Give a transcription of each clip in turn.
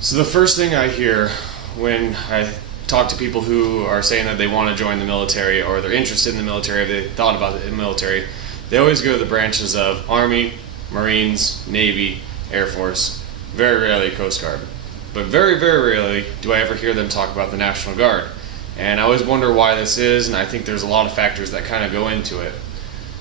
So the first thing I hear when I talk to people who are saying that they want to join the military or they're interested in the military, or they thought about the military, they always go to the branches of Army, Marines, Navy, Air Force, very rarely Coast Guard. But very, very rarely do I ever hear them talk about the National Guard. And I always wonder why this is, and I think there's a lot of factors that kind of go into it.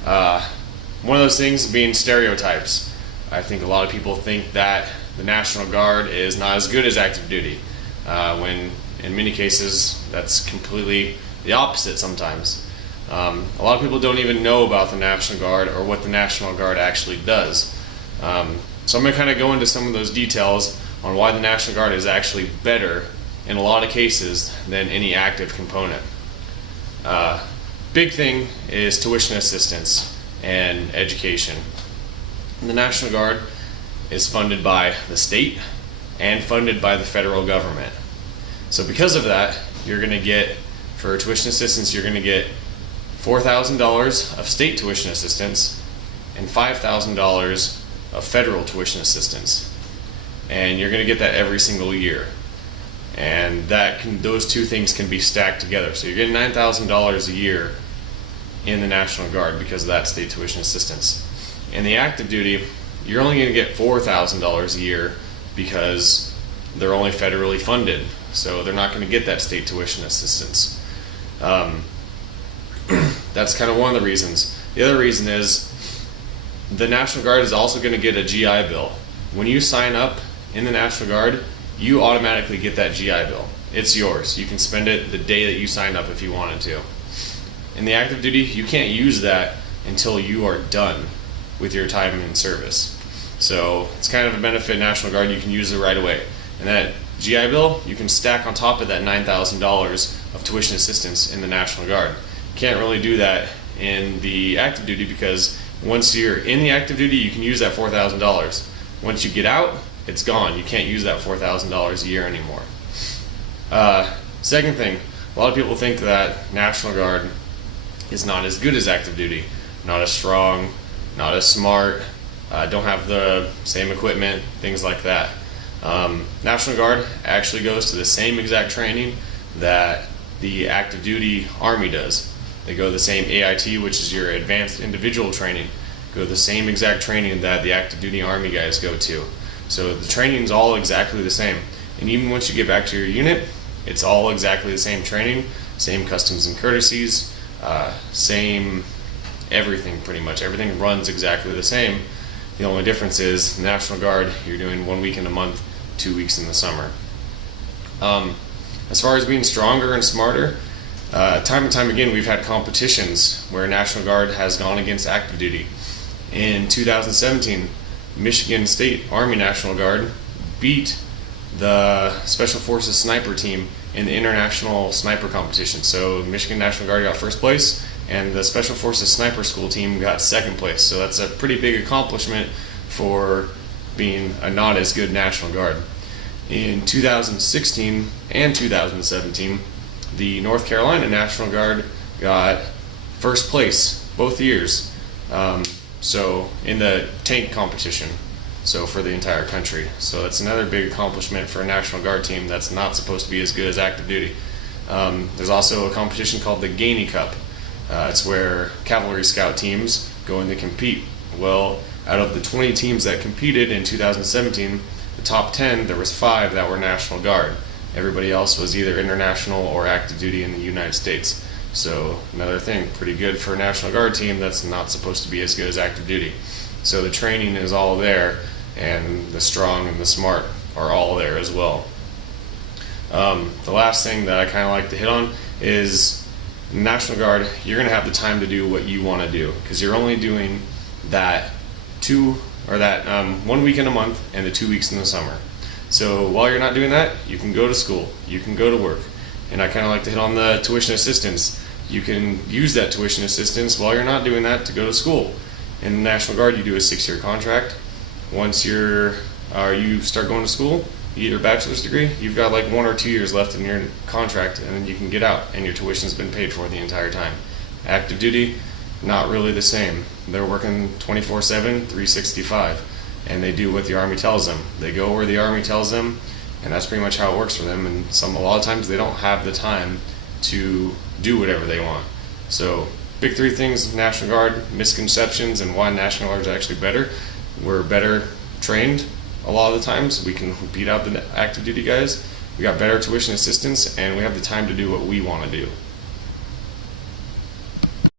One of those things being stereotypes. I think a lot of people think that the National Guard is not as good as active duty, when in many cases that's completely the opposite sometimes. A lot of people don't even know about the National Guard or what the National Guard actually does. So I'm going to kind of go into some of those details on why the National Guard is actually better in a lot of cases than any active component. Big thing is tuition assistance and education. The National Guard is funded by the state and funded by the federal government. So because of that, you're going to get, for tuition assistance, you're going to get $4,000 of state tuition assistance and $5,000 of federal tuition assistance. And you're going to get that every single year. And those two things can be stacked together. So you're getting $9,000 a year in the National Guard because of that state tuition assistance. In the active duty, you're only going to get $4,000 a year because they're only federally funded. So they're not going to get that state tuition assistance. That's kind of one of the reasons. The other reason is the National Guard is also going to get a GI Bill. When you sign up in the National Guard, you automatically get that GI Bill. It's yours. You can spend it the day that you sign up if you wanted to. In the active duty, you can't use that until you are done with your time in service. So it's kind of a benefit National Guard, you can use it right away. And that GI Bill, you can stack on top of that $9,000 of tuition assistance in the National Guard. Can't really do that in the active duty because once you're in the active duty, you can use that $4,000. Once you get out, it's gone. You can't use that $4,000 a year anymore. Second thing, a lot of people think that National Guard is not as good as active duty, not as strong, not as smart, don't have the same equipment, things like that. National Guard actually goes to the same exact training that the active duty Army does. They go the same AIT, which is your advanced individual training, go the same exact training that the active duty Army guys go to. So the training's all exactly the same. And even once you get back to your unit, it's all exactly the same training, same customs and courtesies, same everything pretty much. Everything runs exactly the same. The only difference is National Guard, you're doing 1 week in a month, 2 weeks in the summer. As far as being stronger and smarter, time and time again we've had competitions where National Guard has gone against active duty. In 2017, Michigan State Army National Guard beat the Special Forces Sniper team in the international sniper competition. So Michigan National Guard got first place and the Special Forces Sniper School team got second place. So that's a pretty big accomplishment for being a not as good National Guard. In 2016 and 2017, the North Carolina National Guard got first place both years. So in the tank competition, so for the entire country. So that's another big accomplishment for a National Guard team that's not supposed to be as good as active duty. There's also a competition called the Gainey Cup. It's where cavalry scout teams go in to compete. Well, out of the 20 teams that competed in 2017, the top 10, there was 5 that were National Guard. Everybody else was either international or active duty in the United States. So another thing, pretty good for a National Guard team that's not supposed to be as good as active duty. So the training is all there, and the strong and the smart are all there as well. The last thing that I kind of like to hit on is National Guard, you're going to have the time to do what you want to do because you're only doing that 1 week in a month and the 2 weeks in the summer. So while you're not doing that, you can go to school, you can go to work. And I kind of like to hit on the tuition assistance. You can use that tuition assistance while you're not doing that to go to school. In the National Guard, you do a 6-year contract. Once you start going to school, you get your bachelor's degree, you've got like 1 or 2 years left in your contract, and then you can get out, and your tuition's been paid for the entire time. Active duty, not really the same. They're working 24/7, 365, and they do what the Army tells them. They go where the Army tells them, and that's pretty much how it works for them. And a lot of times they don't have the time to do whatever they want. So big three things: National Guard, misconceptions, and why National Guard is actually better. We're better trained a lot of the times. We can beat out the active duty guys. We got better tuition assistance, and we have the time to do what we want to do.